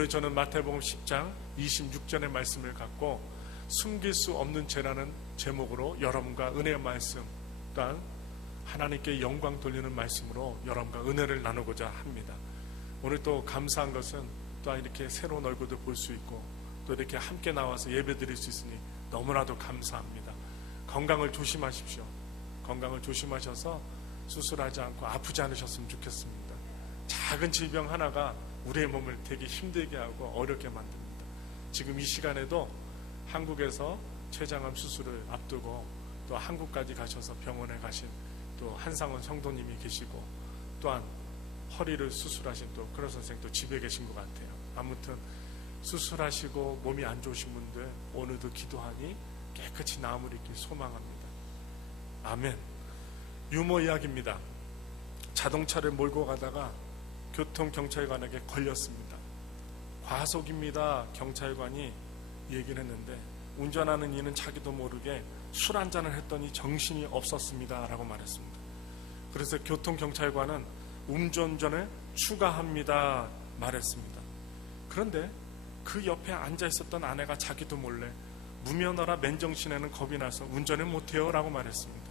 오늘 저는 마태복음 10장 26절의 말씀을 갖고 숨길 수 없는 죄라는 제목으로 여러분과 은혜의 말씀, 또한 하나님께 영광 돌리는 말씀으로 여러분과 은혜를 나누고자 합니다. 오늘 또 감사한 것은 또한 이렇게 새로운 얼굴도 볼 수 있고 또 이렇게 함께 나와서 예배 드릴 수 있으니 너무나도 감사합니다. 건강을 조심하십시오. 건강을 조심하셔서 수술하지 않고 아프지 않으셨으면 좋겠습니다. 작은 질병 하나가 우리의 몸을 되게 힘들게 하고 어렵게 만듭니다. 지금 이 시간에도 한국에서 췌장암 수술을 앞두고 또 한국까지 가셔서 병원에 가신 또 한상원 성도님이 계시고 또한 허리를 수술하신 또 그런 선생님도 집에 계신 것 같아요. 아무튼 수술하시고 몸이 안 좋으신 분들 오늘도 기도하니 깨끗이 나음을 입길 소망합니다. 아멘. 유머 이야기입니다. 자동차를 몰고 가다가 교통경찰관에게 걸렸습니다. 과속입니다. 경찰관이 얘기를 했는데 운전하는 이는 자기도 모르게 술 한잔을 했더니 정신이 없었습니다 라고 말했습니다. 그래서 교통경찰관은 음주운전을 추가합니다 말했습니다. 그런데 그 옆에 앉아있었던 아내가 자기도 몰래 무면허라 맨정신에는 겁이 나서 운전을 못해요 라고 말했습니다.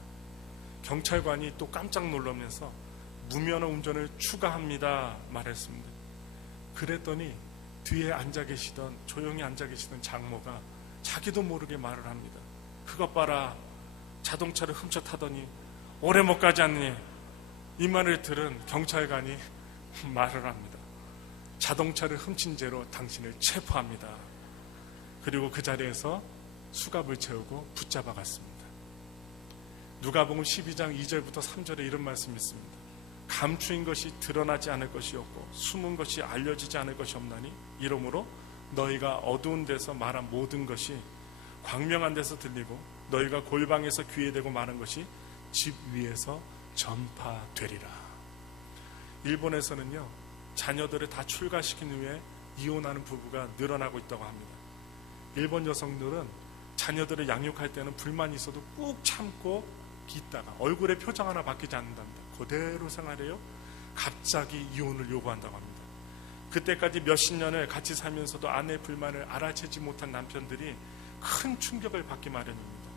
경찰관이 또 깜짝 놀라면서 무면허 운전을 추가합니다 말했습니다. 그랬더니 뒤에 조용히 앉아 계시던 장모가 자기도 모르게 말을 합니다. 그것 봐라, 자동차를 훔쳐 타더니 오래 못 가지 않니? 이 말을 들은 경찰관이 말을 합니다. 자동차를 훔친 죄로 당신을 체포합니다. 그리고 그 자리에서 수갑을 채우고 붙잡아 갔습니다. 누가복음 12장 2절부터 3절에 이런 말씀이 있습니다. 감추인 것이 드러나지 않을 것이 없고 숨은 것이 알려지지 않을 것이 없나니 이러므로 너희가 어두운 데서 말한 모든 것이 광명한 데서 들리고 너희가 골방에서 귀에 대고 말한 것이 집 위에서 전파되리라. 일본에서는요, 자녀들을 다 출가시킨 후에 이혼하는 부부가 늘어나고 있다고 합니다. 일본 여성들은 자녀들을 양육할 때는 불만이 있어도 꾹 참고 있다가 얼굴에 표정 하나 바뀌지 않는답니다. 그대로 생활해요. 갑자기 이혼을 요구한다고 합니다. 그때까지 몇십 년을 같이 살면서도 아내의 불만을 알아채지 못한 남편들이 큰 충격을 받기 마련입니다.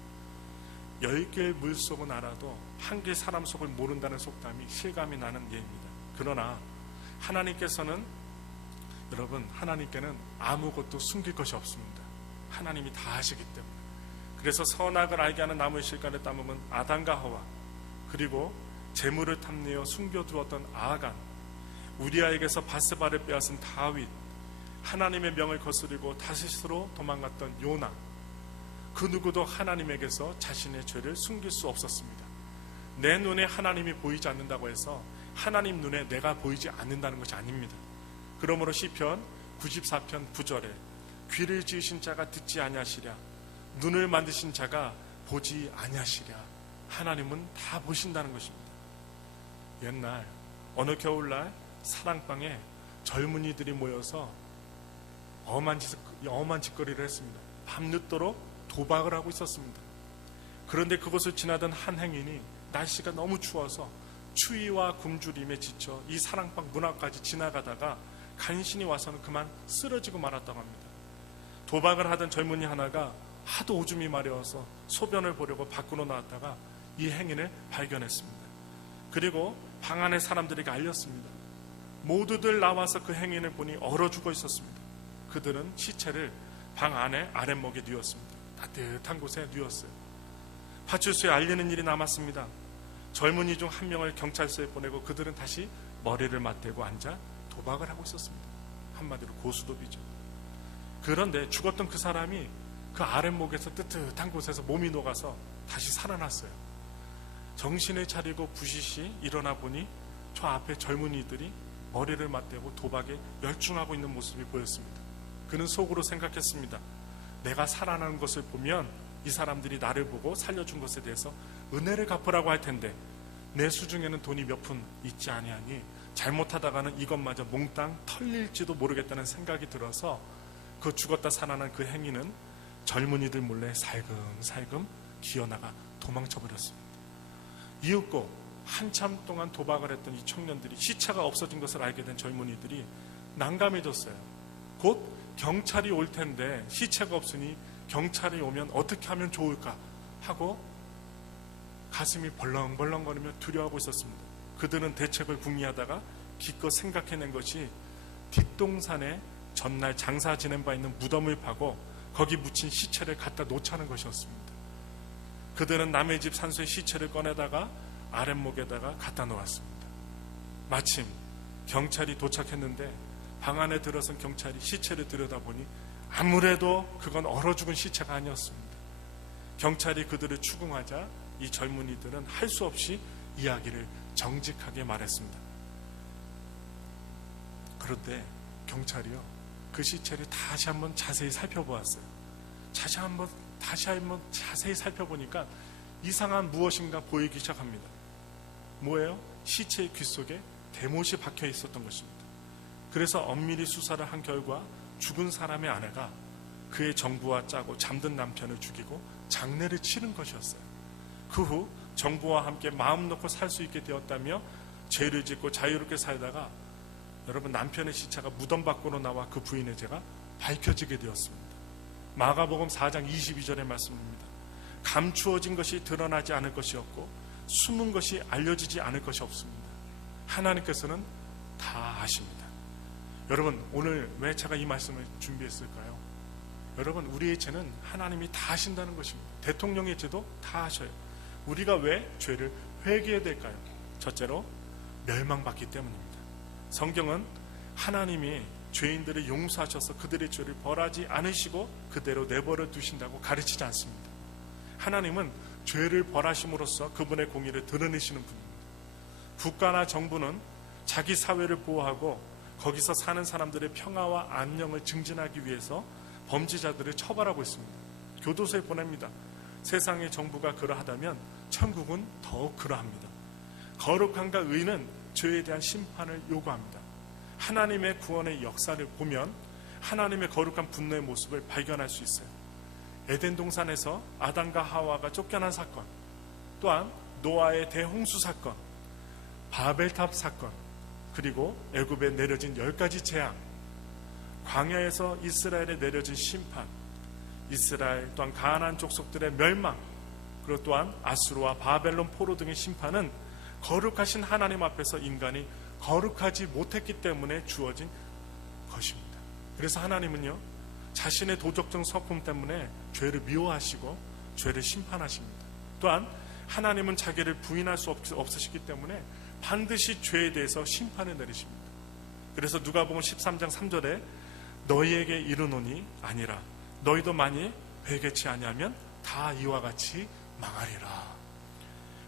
10개의 물속은 알아도 한 개의 사람 속을 모른다는 속담이 실감이 나는 예입니다. 그러나 하나님께서는, 여러분, 하나님께는 아무것도 숨길 것이 없습니다. 하나님이 다 아시기 때문에. 그래서 선악을 알게 하는 나무의 실과를 따먹은 아담과 하와, 그리고 재물을 탐내어 숨겨두었던 아간, 우리아에게서 바스바를 빼앗은 다윗, 하나님의 명을 거스르고 다시스로 도망갔던 요나, 그 누구도 하나님에게서 자신의 죄를 숨길 수 없었습니다. 내 눈에 하나님이 보이지 않는다고 해서 하나님 눈에 내가 보이지 않는다는 것이 아닙니다. 그러므로 시편 94편 9절에 귀를 지으신 자가 듣지 아니하시랴, 눈을 만드신 자가 보지 아니하시랴. 하나님은 다 보신다는 것입니다. 옛날 어느 겨울날 사랑방에 젊은이들이 모여서 엄한 짓거리를 했습니다. 밤늦도록 도박을 하고 있었습니다. 그런데 그곳을 지나던 한 행인이 날씨가 너무 추워서 추위와 굶주림에 지쳐 이 사랑방 문 앞까지 지나가다가 간신히 와서는 그만 쓰러지고 말았다고 합니다. 도박을 하던 젊은이 하나가 하도 오줌이 마려워서 소변을 보려고 밖으로 나왔다가 이 행인을 발견했습니다. 그리고 방 안에 사람들에게 알렸습니다. 모두들 나와서 그 행인을 보니 얼어 죽어 있었습니다. 그들은 시체를 방 안에 아랫목에 뉘었습니다. 따뜻한 곳에 뉘었어요. 파출소에 알리는 일이 남았습니다. 젊은이 중 한 명을 경찰서에 보내고 그들은 다시 머리를 맞대고 앉아 도박을 하고 있었습니다. 한마디로 고수도비죠. 그런데 죽었던 그 사람이 그 아랫목에서 뜨뜻한 곳에서 몸이 녹아서 다시 살아났어요. 정신을 차리고 부시시 일어나 보니 저 앞에 젊은이들이 머리를 맞대고 도박에 열중하고 있는 모습이 보였습니다. 그는 속으로 생각했습니다. 내가 살아나는 것을 보면 이 사람들이 나를 보고 살려준 것에 대해서 은혜를 갚으라고 할 텐데 내 수중에는 돈이 몇 푼 있지 아니하니 잘못하다가는 이것마저 몽땅 털릴지도 모르겠다는 생각이 들어서 그 죽었다 살아난 그 행위는 젊은이들 몰래 살금살금 기어나가 도망쳐버렸습니다. 이윽고 한참 동안 도박을 했던 이 청년들이 시체가 없어진 것을 알게 된 젊은이들이 난감해졌어요. 곧 경찰이 올 텐데 시체가 없으니 경찰이 오면 어떻게 하면 좋을까 하고 가슴이 벌렁벌렁거리며 두려워하고 있었습니다. 그들은 대책을 궁리하다가 기껏 생각해낸 것이 뒷동산에 전날 장사 지낸 바 있는 무덤을 파고 거기 묻힌 시체를 갖다 놓자는 것이었습니다. 그들은 남의 집 산소에 시체를 꺼내다가 아랫목에다가 갖다 놓았습니다. 마침 경찰이 도착했는데 방 안에 들어선 경찰이 시체를 들여다보니 아무래도 그건 얼어 죽은 시체가 아니었습니다. 경찰이 그들을 추궁하자 이 젊은이들은 할 수 없이 이야기를 정직하게 말했습니다. 그런데 경찰이요, 그 시체를 다시 한번 자세히 살펴보았어요. 다시 한번 자세히 살펴보니까 이상한 무엇인가 보이기 시작합니다. 뭐예요? 시체의 귀 속에 대못이 박혀 있었던 것입니다. 그래서 엄밀히 수사를 한 결과 죽은 사람의 아내가 그의 정부와 짜고 잠든 남편을 죽이고 장례를 치른 것이었어요. 그 후 정부와 함께 마음 놓고 살 수 있게 되었다며 죄를 짓고 자유롭게 살다가 여러분 남편의 시체가 무덤 밖으로 나와 그 부인의 죄가 밝혀지게 되었습니다. 마가복음 4장 22절의 말씀입니다. 감추어진 것이 드러나지 않을 것이 없고 숨은 것이 알려지지 않을 것이 없습니다. 하나님께서는 다 아십니다. 여러분 오늘 왜 제가 이 말씀을 준비했을까요? 여러분 우리의 죄는 하나님이 다 아신다는 것입니다. 대통령의 죄도 다 아셔요. 우리가 왜 죄를 회개해야 될까요? 첫째로 멸망받기 때문입니다. 성경은 하나님이 죄인들을 용서하셔서 그들의 죄를 벌하지 않으시고 그대로 내버려 두신다고 가르치지 않습니다. 하나님은 죄를 벌하심으로써 그분의 공의를 드러내시는 분입니다. 국가나 정부는 자기 사회를 보호하고 거기서 사는 사람들의 평화와 안녕을 증진하기 위해서 범죄자들을 처벌하고 있습니다. 교도소에 보냅니다. 세상의 정부가 그러하다면 천국은 더욱 그러합니다. 거룩함과 의는 죄에 대한 심판을 요구합니다. 하나님의 구원의 역사를 보면 하나님의 거룩한 분노의 모습을 발견할 수 있어요. 에덴 동산에서 아담과 하와가 쫓겨난 사건, 또한 노아의 대홍수 사건, 바벨탑 사건, 그리고 애굽에 내려진 10가지 재앙, 광야에서 이스라엘에 내려진 심판, 이스라엘 또한 가나안 족속들의 멸망, 그리고 또한 아수르와 바벨론 포로 등의 심판은 거룩하신 하나님 앞에서 인간이 거룩하지 못했기 때문에 주어진 것입니다. 그래서 하나님은요 자신의 도덕적 성품 때문에 죄를 미워하시고 죄를 심판하십니다. 또한 하나님은 자기를 부인할 수 없으시기 때문에 반드시 죄에 대해서 심판을 내리십니다. 그래서 누가복음 13장 3절에 너희에게 이르노니 아니라 너희도 만일 회개치 아니하면 다 이와 같이 망하리라.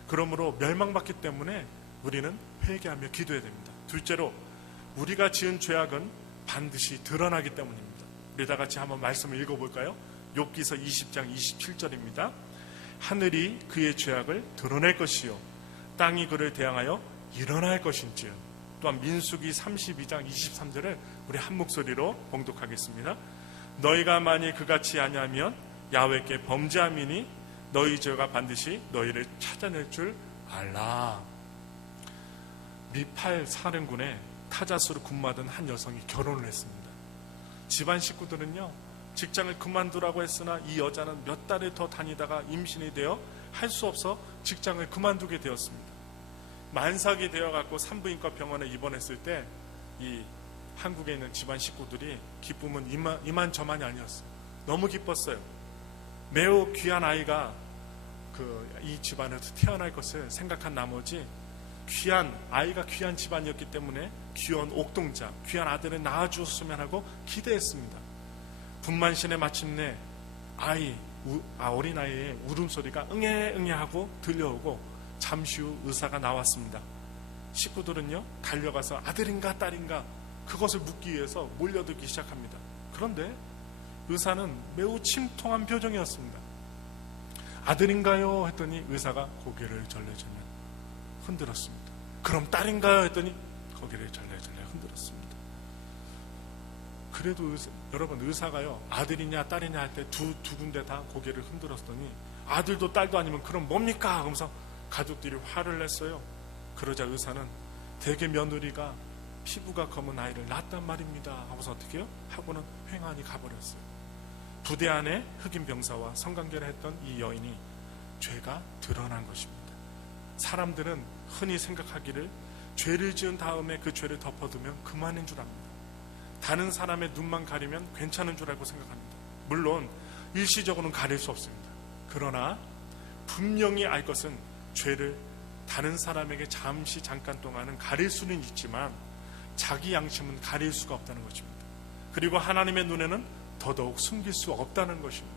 그러므로 멸망받기 때문에 우리는 회개하며 기도해야 됩니다. 둘째로 우리가 지은 죄악은 반드시 드러나기 때문입니다. 우리 다 같이 한번 말씀을 읽어볼까요? 욥기서 20장 27절입니다. 하늘이 그의 죄악을 드러낼 것이요 땅이 그를 대항하여 일어날 것인지요. 또한 민수기 32장 23절을 우리 한 목소리로 봉독하겠습니다. 너희가 만일 그같이 아니하면 야훼께 범죄함이니 너희 죄가 반드시 너희를 찾아낼 줄 알라. 미팔 사령군에 타자수로 근무하던 한 여성이 결혼을 했습니다. 집안 식구들은요 직장을 그만두라고 했으나 이 여자는 몇 달을 더 다니다가 임신이 되어 할 수 없어 직장을 그만두게 되었습니다. 만삭이 되어갖고 산부인과 병원에 입원했을 때 이 한국에 있는 집안 식구들이 기쁨은 이만저만이 아니었어요. 너무 기뻤어요. 매우 귀한 아이가 이 집안에서 태어날 것을 생각한 나머지 아이가 귀한 집안이었기 때문에 귀한 옥동자, 귀한 아들을 낳아주었으면 하고 기대했습니다. 분만신에 마침내 어린아이의 울음소리가 응애 하고 들려오고 잠시 후 의사가 나왔습니다. 식구들은요 달려가서 아들인가 딸인가 그것을 묻기 위해서 몰려들기 시작합니다. 그런데 의사는 매우 침통한 표정이었습니다. 아들인가요? 했더니 의사가 고개를 절레절레 흔들었습니다. 그럼 딸인가요? 했더니 고개를 절레절레 흔들었습니다. 그래도 여러분 의사가요 아들이냐 딸이냐 할 때 두 군데 다 고개를 흔들었더니 아들도 딸도 아니면 그럼 뭡니까? 하면서 가족들이 화를 냈어요. 그러자 의사는 대개 며느리가 피부가 검은 아이를 낳았단 말입니다 하고서 어떻게 해요? 하고는 횡하니 가버렸어요. 부대 안에 흑인 병사와 성관계를 했던 이 여인이 죄가 드러난 것입니다. 사람들은 흔히 생각하기를 죄를 지은 다음에 그 죄를 덮어두면 그만인 줄 압니다. 다른 사람의 눈만 가리면 괜찮은 줄 알고 생각합니다. 물론 일시적으로는 가릴 수 없습니다. 그러나 분명히 알 것은 죄를 다른 사람에게 잠깐 동안은 가릴 수는 있지만 자기 양심은 가릴 수가 없다는 것입니다. 그리고 하나님의 눈에는 더더욱 숨길 수 없다는 것입니다.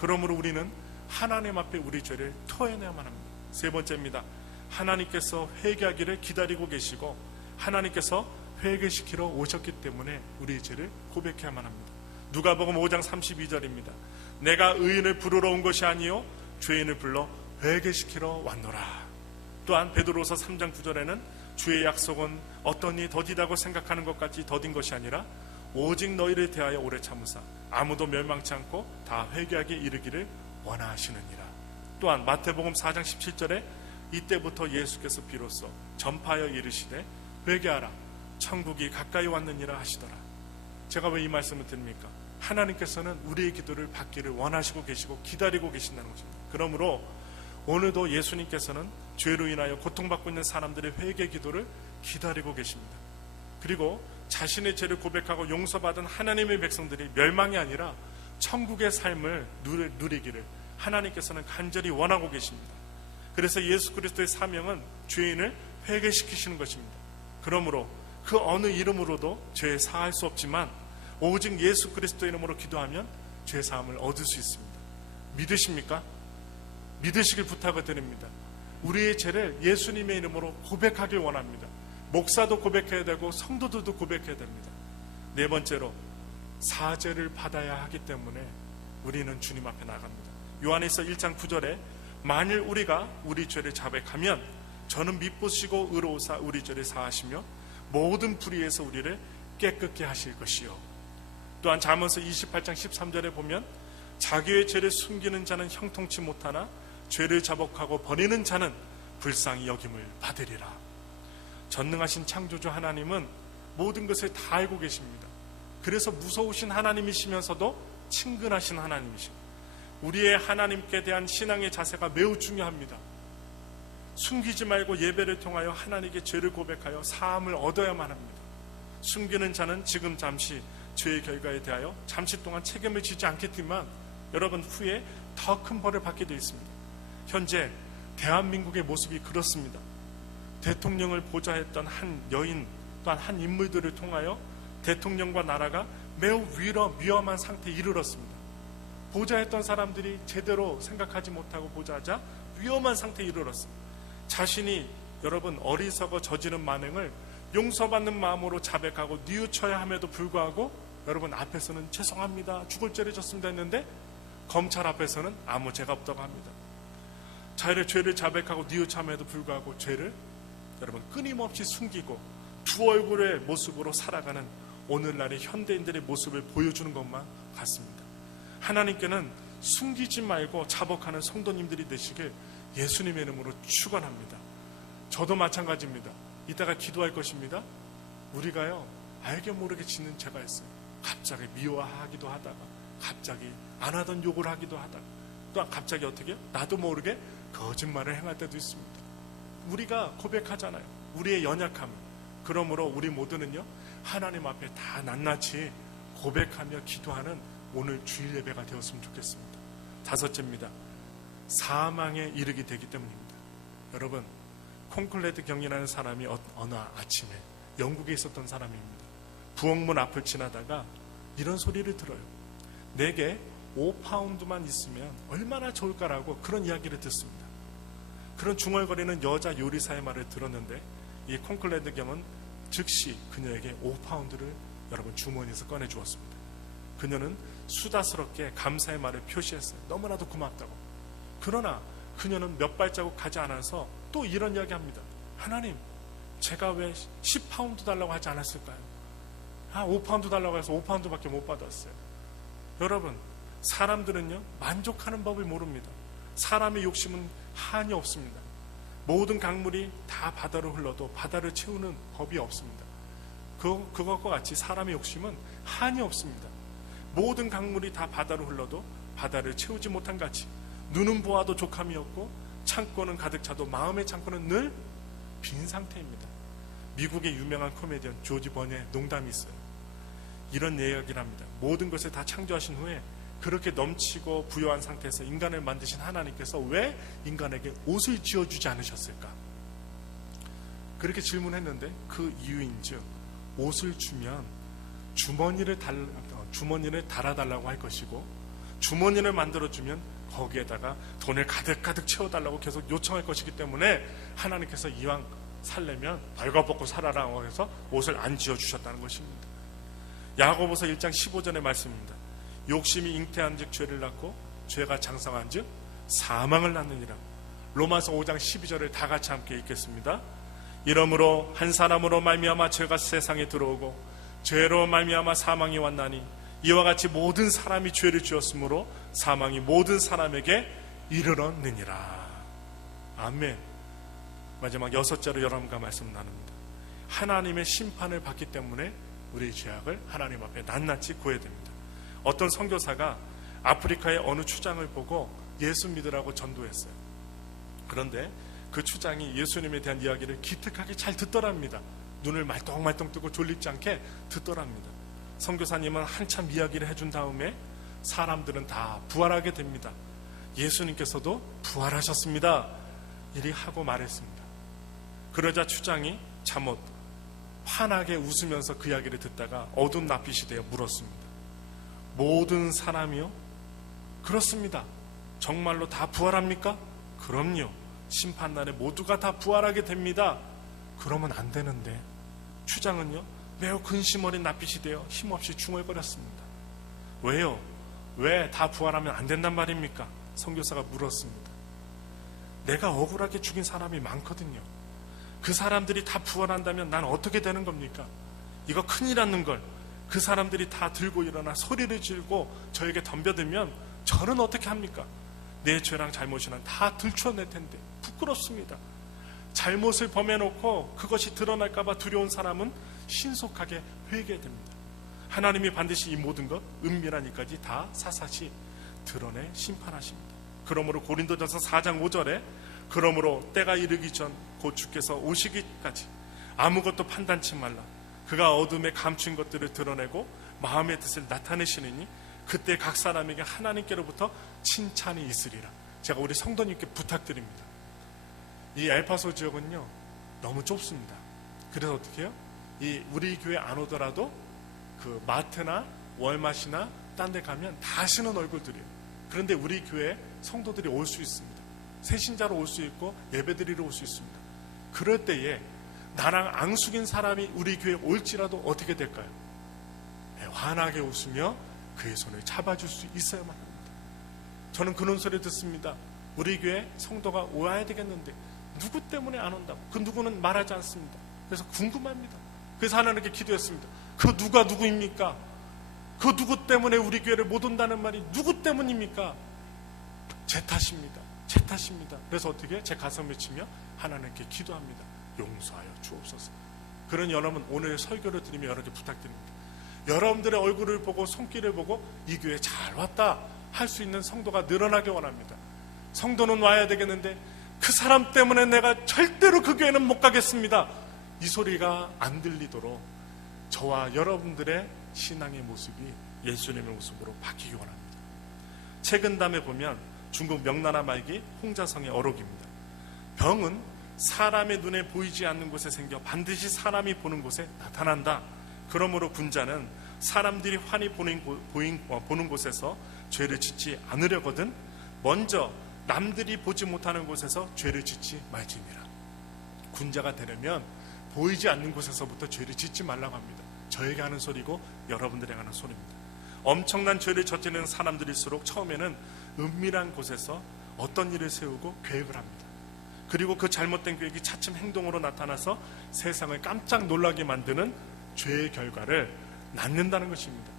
그러므로 우리는 하나님 앞에 우리 죄를 토해내야만 합니다. 세 번째입니다. 하나님께서 회개하기를 기다리고 계시고 하나님께서 회개시키러 오셨기 때문에 우리의 죄를 고백해야만 합니다. 누가복음 5장 32절입니다. 내가 의인을 부르러 온 것이 아니요 죄인을 불러 회개시키러 왔노라. 또한 베드로서 3장 9절에는 주의 약속은 어떤 이 더디다고 생각하는 것 같이 더딘 것이 아니라 오직 너희를 대하여 오래 참으사 아무도 멸망치 않고 다 회개하게 이르기를 원하시느니라. 또한 마태복음 4장 17절에 이때부터 예수께서 비로소 전파하여 이르시되 회개하라 천국이 가까이 왔느니라 하시더라. 제가 왜 이 말씀을 드립니까? 하나님께서는 우리의 기도를 받기를 원하시고 계시고 기다리고 계신다는 것입니다. 그러므로 오늘도 예수님께서는 죄로 인하여 고통받고 있는 사람들의 회개 기도를 기다리고 계십니다. 그리고 자신의 죄를 고백하고 용서받은 하나님의 백성들이 멸망이 아니라 천국의 삶을 누리기를 하나님께서는 간절히 원하고 계십니다. 그래서 예수 그리스도의 사명은 죄인을 회개시키시는 것입니다. 그러므로 그 어느 이름으로도 죄 사할 수 없지만 오직 예수 그리스도의 이름으로 기도하면 죄 사함을 얻을 수 있습니다. 믿으십니까? 믿으시길 부탁을 드립니다. 우리의 죄를 예수님의 이름으로 고백하길 원합니다. 목사도 고백해야 되고 성도들도 고백해야 됩니다. 네 번째로 사죄를 받아야 하기 때문에 우리는 주님 앞에 나갑니다. 요한에서 1장 9절에 만일 우리가 우리 죄를 자백하면 저는 미쁘시고 의로우사 우리 죄를 사하시며 모든 불의에서 우리를 깨끗게 하실 것이요. 또한 잠언서 28장 13절에 보면 자기의 죄를 숨기는 자는 형통치 못하나 죄를 자복하고 버리는 자는 불쌍히 여김을 받으리라. 전능하신 창조주 하나님은 모든 것을 다 알고 계십니다. 그래서 무서우신 하나님이시면서도 친근하신 하나님이십니다. 우리의 하나님께 대한 신앙의 자세가 매우 중요합니다. 숨기지 말고 예배를 통하여 하나님께 죄를 고백하여 사함을 얻어야만 합니다. 숨기는 자는 지금 잠시 죄의 결과에 대하여 잠시 동안 책임을 지지 않겠지만 여러분 후에 더 큰 벌을 받게 되어 있습니다. 현재 대한민국의 모습이 그렇습니다. 대통령을 보좌했던 한 여인 또한 한 인물들을 통하여 대통령과 나라가 매우 위험한 상태에 이르렀습니다. 보좌했던 사람들이 제대로 생각하지 못하고 보좌하자 위험한 상태에 이르렀습니다. 자신이 여러분 어리석어 저지른 만행을 용서받는 마음으로 자백하고 뉘우쳐야 함에도 불구하고 여러분 앞에서는 죄송합니다 죽을 죄를 졌습니다 했는데 검찰 앞에서는 아무 죄가 없다고 합니다. 자기의 죄를 자백하고 뉘우참에도 불구하고 죄를 여러분 끊임없이 숨기고 두 얼굴의 모습으로 살아가는 오늘날의 현대인들의 모습을 보여주는 것만 같습니다. 하나님께는 숨기지 말고 자복하는 성도님들이 되시길 예수님의 이름으로 축원합니다. 저도 마찬가지입니다. 이따가 기도할 것입니다. 우리가요 알게 모르게 짓는 죄가 있어요. 갑자기 미워하기도 하다가 갑자기 안 하던 욕을 하기도 하다가 또 갑자기 어떻게 나도 모르게 거짓말을 행할 때도 있습니다. 우리가 고백하잖아요. 우리의 연약함을. 그러므로 우리 모두는요 하나님 앞에 다 낱낱이 고백하며 기도하는 오늘 주일 예배가 되었으면 좋겠습니다. 다섯째입니다. 사망에 이르게 되기 때문입니다. 여러분 콘클레드 경이라는 사람이 어느 아침에 영국에 있었던 사람입니다. 부엌문 앞을 지나다가 이런 소리를 들어요. 내게 5파운드만 있으면 얼마나 좋을까라고 그런 이야기를 듣습니다. 그런 중얼거리는 여자 요리사의 말을 들었는데 이 콘클레드 경은 즉시 그녀에게 5파운드를 여러분 주머니에서 꺼내주었습니다. 그녀는 수다스럽게 감사의 말을 표시했어요. 너무나도 고맙다고. 그러나 그녀는 몇 발자국 가지 않아서 또 이런 이야기합니다. 하나님 제가 왜 10파운드 달라고 하지 않았을까요? 5파운드 달라고 해서 5파운드밖에 못 받았어요. 여러분 사람들은요 만족하는 법을 모릅니다. 사람의 욕심은 한이 없습니다. 모든 강물이 다 바다로 흘러도 바다를 채우는 법이 없습니다. 그것과 같이 사람의 욕심은 한이 없습니다. 모든 강물이 다 바다로 흘러도 바다를 채우지 못한 같이 눈은 보아도 족함이 없고 창고는 가득 차도 마음의 창고는 늘 빈 상태입니다. 미국의 유명한 코미디언 조지 버니의 농담이 있어요. 이런 이야기를 합니다. 모든 것을 다 창조하신 후에 그렇게 넘치고 부유한 상태에서 인간을 만드신 하나님께서 왜 인간에게 옷을 지어주지 않으셨을까? 그렇게 질문했는데 그 이유인즉 옷을 주면 주머니를 달아달라고 할 것이고 주머니를 만들어주면 거기에다가 돈을 가득 채워달라고 계속 요청할 것이기 때문에 하나님께서 이왕 살려면 벌거벗고 살아라 해서 옷을 안 지어주셨다는 것입니다. 야고보서 1장 15절의 말씀입니다. 욕심이 잉태한 즉 죄를 낳고 죄가 장성한 즉 사망을 낳느니라. 로마서 5장 12절을 다 같이 함께 읽겠습니다. 이러므로 한 사람으로 말미암아 죄가 세상에 들어오고 죄로 말미암아 사망이 왔나니 이와 같이 모든 사람이 죄를 지었으므로 사망이 모든 사람에게 이르렀느니라. 아멘. 마지막 6절로 여러분과 말씀 나눕니다. 하나님의 심판을 받기 때문에 우리의 죄악을 하나님 앞에 낱낱이 구해야 됩니다. 어떤 선교사가 아프리카의 어느 추장을 보고 예수 믿으라고 전도했어요. 그런데 그 추장이 예수님에 대한 이야기를 기특하게 잘 듣더랍니다. 눈을 말똥말똥 뜨고 졸립지 않게 듣더랍니다. 선교사님은 한참 이야기를 해준 다음에 사람들은 다 부활하게 됩니다. 예수님께서도 부활하셨습니다. 이리 하고 말했습니다. 그러자 추장이 잠옷 환하게 웃으면서 그 이야기를 듣다가 어두운 낯빛이 되어 물었습니다. 모든 사람이요? 그렇습니다. 정말로 다 부활합니까? 그럼요. 심판날에 모두가 다 부활하게 됩니다. 그러면 안 되는데 추장은요 매우 근심 어린 낯빛이 되어 힘없이 중얼거렸습니다. 왜요? 왜 다 부활하면 안 된단 말입니까? 선교사가 물었습니다. 내가 억울하게 죽인 사람이 많거든요. 그 사람들이 다 부활한다면 난 어떻게 되는 겁니까? 이거 큰일 났는 걸 그 사람들이 다 들고 일어나 소리를 지르고 저에게 덤벼들면 저는 어떻게 합니까? 내 죄랑 잘못이란 다 들춰낼 텐데 부끄럽습니다. 잘못을 범해놓고 그것이 드러날까봐 두려운 사람은 신속하게 회개됩니다. 하나님이 반드시 이 모든 것 은밀한 일까지 다 사사시 드러내 심판하십니다. 그러므로 고린도전서 4장 5절에 그러므로 때가 이르기 전 곧 주께서 오시기까지 아무것도 판단치 말라. 그가 어둠에 감춘 것들을 드러내고 마음의 뜻을 나타내시느니 그때 각 사람에게 하나님께로부터 칭찬이 있으리라. 제가 우리 성도님께 부탁드립니다. 이 엘파소 지역은요 너무 좁습니다. 그래서 어떻게 해요? 이 우리 교회 안 오더라도 그 마트나 월마트나 딴 데 가면 다 아시는 얼굴들이에요. 그런데 우리 교회 성도들이 올 수 있습니다. 새신자로 올 수 있고 예배드리러 올 수 있습니다. 그럴 때에 나랑 앙숙인 사람이 우리 교회에 올지라도 어떻게 될까요? 환하게 웃으며 그의 손을 잡아줄 수 있어야만 합니다. 저는 그런 소리 듣습니다. 우리 교회 성도가 와야 되겠는데 누구 때문에 안 온다고. 그 누구는 말하지 않습니다. 그래서 궁금합니다. 그래서 하나님께 기도했습니다. 그 누가 누구입니까? 그 누구 때문에 우리 교회를 못 온다는 말이 누구 때문입니까? 제 탓입니다. 제 탓입니다. 그래서 어떻게 제 가슴을 치며 하나님께 기도합니다. 용서하여 주옵소서. 그런 여러분 오늘 설교를 드리며 여러분께 부탁드립니다. 여러분들의 얼굴을 보고 손길을 보고 이 교회 잘 왔다 할 수 있는 성도가 늘어나게 원합니다. 성도는 와야 되겠는데 그 사람 때문에 내가 절대로 그 교회는 못 가겠습니다. 이 소리가 안 들리도록 저와 여러분들의 신앙의 모습이 예수님의 모습으로 바뀌기 원합니다. 책은담에 보면 중국 명나라 말기 홍자성의 어록입니다. 병은 사람의 눈에 보이지 않는 곳에 생겨 반드시 사람이 보는 곳에 나타난다. 그러므로 군자는 사람들이 환히 보는 곳에서 죄를 짓지 않으려거든 먼저 남들이 보지 못하는 곳에서 죄를 짓지 말지니라. 군자가 되려면 보이지 않는 곳에서부터 죄를 짓지 말라고 합니다. 저에게 하는 소리고 여러분들에게 하는 소리입니다. 엄청난 죄를 저지르는 사람들일수록 처음에는 은밀한 곳에서 어떤 일을 세우고 계획을 합니다. 그리고 그 잘못된 계획이 차츰 행동으로 나타나서 세상을 깜짝 놀라게 만드는 죄의 결과를 낳는다는 것입니다.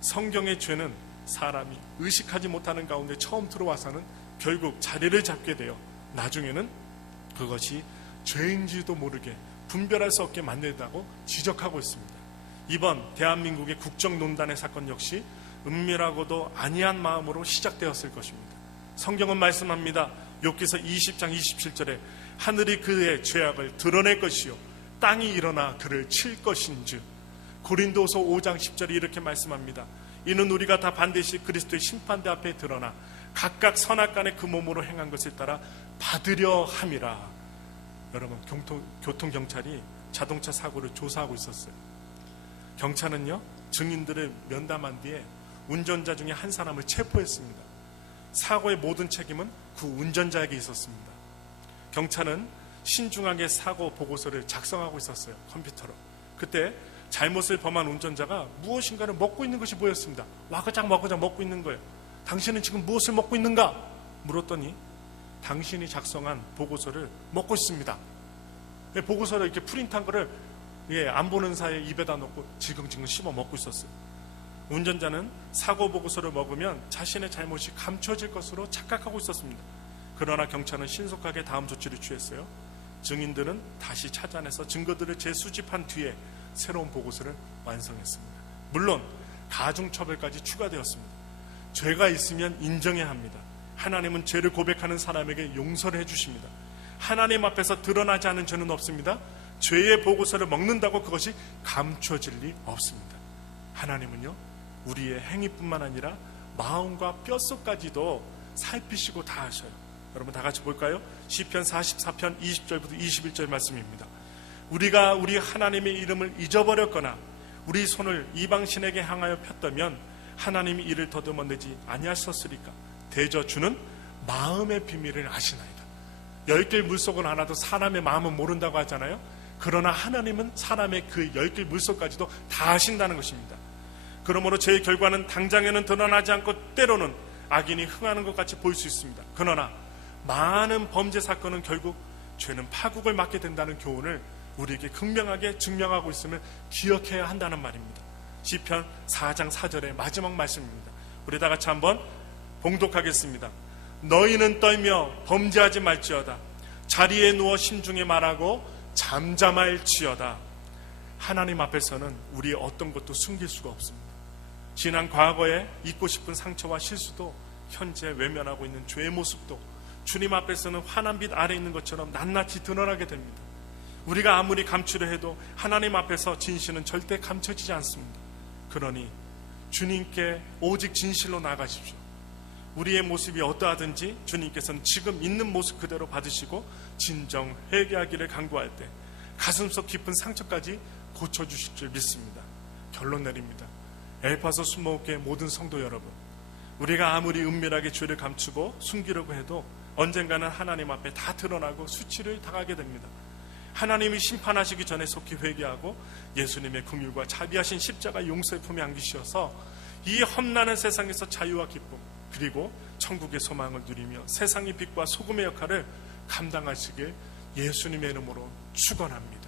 성경의 죄는 사람이 의식하지 못하는 가운데 처음 들어와서는 결국 자리를 잡게 되어 나중에는 그것이 죄인지도 모르게 분별할 수 없게 만들다고 지적하고 있습니다. 이번 대한민국의 국정농단의 사건 역시 은밀하고도 안이한 마음으로 시작되었을 것입니다. 성경은 말씀합니다. 욥기서 20장 27절에 하늘이 그의 죄악을 드러낼 것이요 땅이 일어나 그를 칠 것인즉. 고린도서 5장 10절에 이렇게 말씀합니다. 이는 우리가 다 반드시 그리스도의 심판대 앞에 드러나 각각 선악간에 그 몸으로 행한 것을 따라 받으려 함이라. 여러분, 교통경찰이 자동차 사고를 조사하고 있었어요. 경찰은요, 증인들을 면담한 뒤에 운전자 중에 한 사람을 체포했습니다. 사고의 모든 책임은 그 운전자에게 있었습니다. 경찰은 신중하게 사고 보고서를 작성하고 있었어요. 컴퓨터로. 그때 잘못을 범한 운전자가 무엇인가를 먹고 있는 것이 보였습니다. 와그작 먹고 있는 거예요. 당신은 지금 무엇을 먹고 있는가? 물었더니 당신이 작성한 보고서를 먹고 있습니다. 보고서를 이렇게 프린트한 거를 안 보는 사이에 입에다 넣고 지금 씹어 먹고 있었어요. 운전자는 사고 보고서를 먹으면 자신의 잘못이 감춰질 것으로 착각하고 있었습니다. 그러나 경찰은 신속하게 다음 조치를 취했어요. 증인들은 다시 찾아내서 증거들을 재수집한 뒤에 새로운 보고서를 완성했습니다. 물론 가중처벌까지 추가되었습니다. 죄가 있으면 인정해야 합니다. 하나님은 죄를 고백하는 사람에게 용서를 해주십니다. 하나님 앞에서 드러나지 않은 죄는 없습니다. 죄의 보고서를 먹는다고 그것이 감춰질 리 없습니다. 하나님은요, 우리의 행위뿐만 아니라 마음과 뼛속까지도 살피시고 다 하셔요. 여러분 다 같이 볼까요? 시편 44편 20절부터 21절 말씀입니다. 우리가 우리 하나님의 이름을 잊어버렸거나 우리 손을 이방신에게 향하여 폈다면 하나님이 이를 더듬어내지 아니하셨으리까. 대저 주는 마음의 비밀을 아시나이다. 열길 물속은 알아도 사람의 마음은 모른다고 하잖아요. 그러나 하나님은 사람의 그 열길 물속까지도 다 아신다는 것입니다. 그러므로 죄의 결과는 당장에는 드러나지 않고 때로는 악인이 흥하는 것 같이 보일 수 있습니다. 그러나 많은 범죄 사건은 결국 죄는 파국을 맞게 된다는 교훈을 우리에게 극명하게 증명하고 있음을 기억해야 한다는 말입니다. 시편 4장 4절의 마지막 말씀입니다. 우리 다 같이 한번 봉독하겠습니다. 너희는 떨며 범죄하지 말지어다. 자리에 누워 심중에 말하고 잠잠할지어다. 하나님 앞에서는 우리의 어떤 것도 숨길 수가 없습니다. 지난 과거에 잊고 싶은 상처와 실수도 현재 외면하고 있는 죄의 모습도 주님 앞에서는 환한 빛 아래 있는 것처럼 낱낱이 드러나게 됩니다. 우리가 아무리 감추려 해도 하나님 앞에서 진실은 절대 감춰지지 않습니다. 그러니 주님께 오직 진실로 나아가십시오. 우리의 모습이 어떠하든지 주님께서는 지금 있는 모습 그대로 받으시고 진정 회개하기를 간구할 때 가슴속 깊은 상처까지 고쳐주실 줄 믿습니다. 결론 내립니다. 엘파소 순목교회 모든 성도 여러분, 우리가 아무리 은밀하게 죄를 감추고 숨기려고 해도 언젠가는 하나님 앞에 다 드러나고 수치를 당하게 됩니다. 하나님이 심판하시기 전에 속히 회개하고 예수님의 긍휼과 자비하신 십자가 용서의 품에 안기셔서 이 험난한 세상에서 자유와 기쁨 그리고 천국의 소망을 누리며 세상의 빛과 소금의 역할을 감당하시길 예수님의 이름으로 축원합니다.